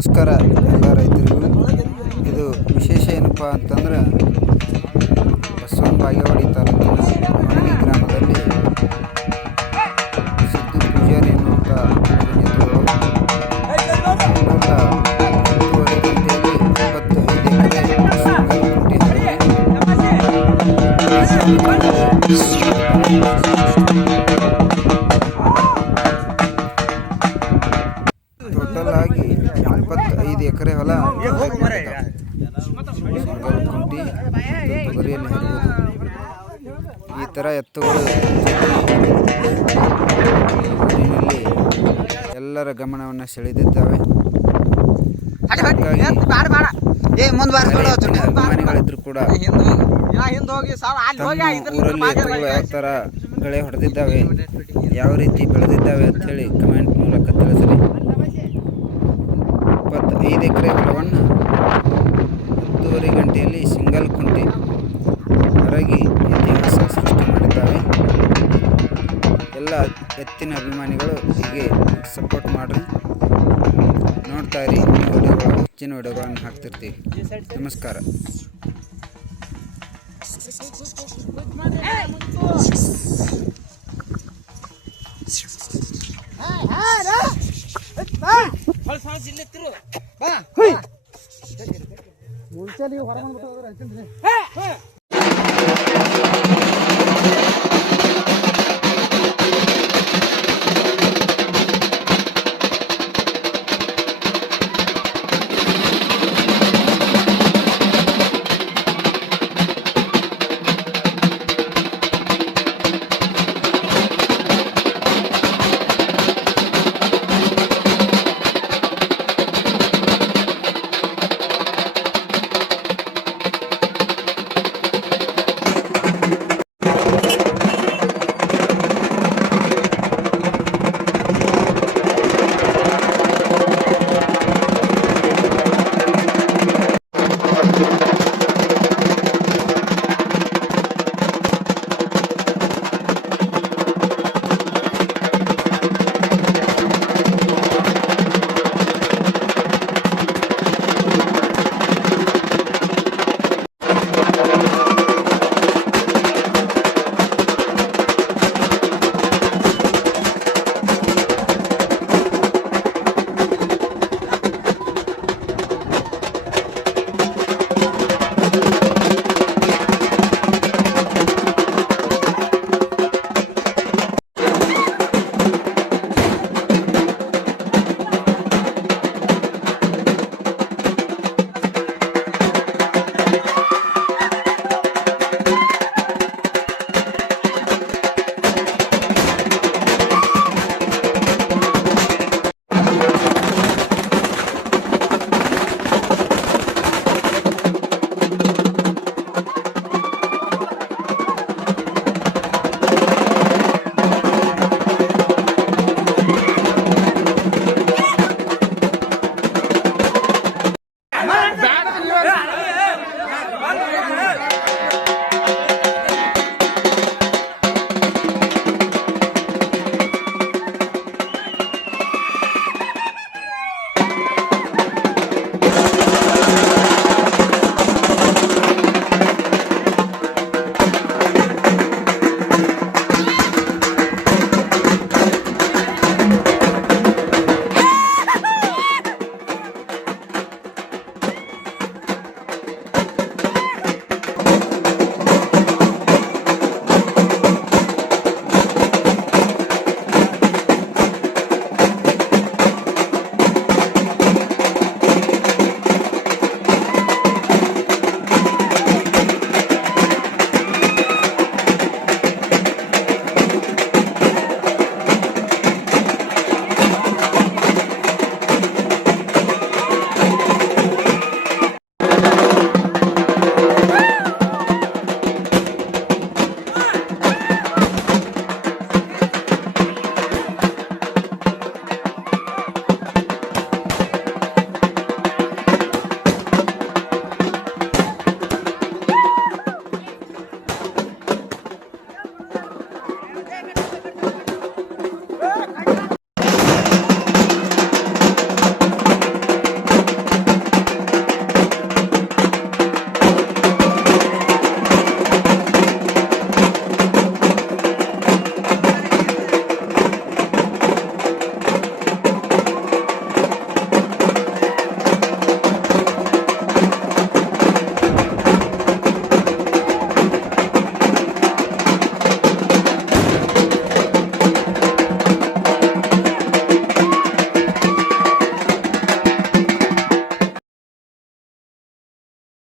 ನಮಸ್ಕಾರ ಎಲ್ಲ ರೈತರಿಗೂ. ಇದು ವಿಶೇಷ ಏನಪ್ಪ ಅಂತಂದ್ರೆ ಬಸವನ ಬಾಗೇವಾಡಿ ತಾಲೂಕಿನ ಮಣಗಿ ಗ್ರಾಮದಲ್ಲಿ ಸಿದ್ದು ಪೂಜಾರಿ ಎನ್ನುವಂಥ ಟೋಟಲ್ ಆಗಿ 25 ಎಕರೆ ಹೊಲ ಕುಂಟಿ ತೊಗರಿಯಲ್ಲಿ ಹರಿಯುವುದು. ಈ ಥರ ಎತ್ತುಗಳು ಊರಿನಲ್ಲಿ ಎಲ್ಲರ ಗಮನವನ್ನು ಸೆಳೆದಿದ್ದಾವೆ. ಅಭಿಮಾನಿಗಳಿದ್ರು ಕೂಡ ಊರಲ್ಲಿ ಎತ್ತುಗಳು ಯಾವ ಥರ ಗಳೆ ಹೊಡೆದಿದ್ದಾವೆ, ಯಾವ ರೀತಿ ಬೆಳೆದಿದ್ದಾವೆ ಅಂಥೇಳಿ ಕಮೆಂಟ್ ಮೂಲಕ ತಿಳಿಸ್ರಿ. 25 ಎಕರೆ ಹೊಲವನ್ನು 10:30 ಗಂಟೆಯಲ್ಲಿ ಸಿಂಗಲ್ ಕುಂಟೆ ಹೊರಗೆ ಇತಿಹಾಸ ಸೃಷ್ಟಿ ಮಾಡಿದ್ದಾವೆ. ಎಲ್ಲ ಎತ್ತಿನ ಅಭಿಮಾನಿಗಳು ಹೀಗೆ ಸಪೋರ್ಟ್ ಮಾಡಿರಿ, ನೋಡ್ತಾ ಇರಿ. ವಿಡಿಯೋಗಳು ಹೆಚ್ಚಿನ ವಿಡಿಯೋಗಳನ್ನು ಹಾಕ್ತಿರ್ತೀವಿ. ನಮಸ್ಕಾರ. ಮುಂಚೆ ನೀವು ಹೊರಗೆ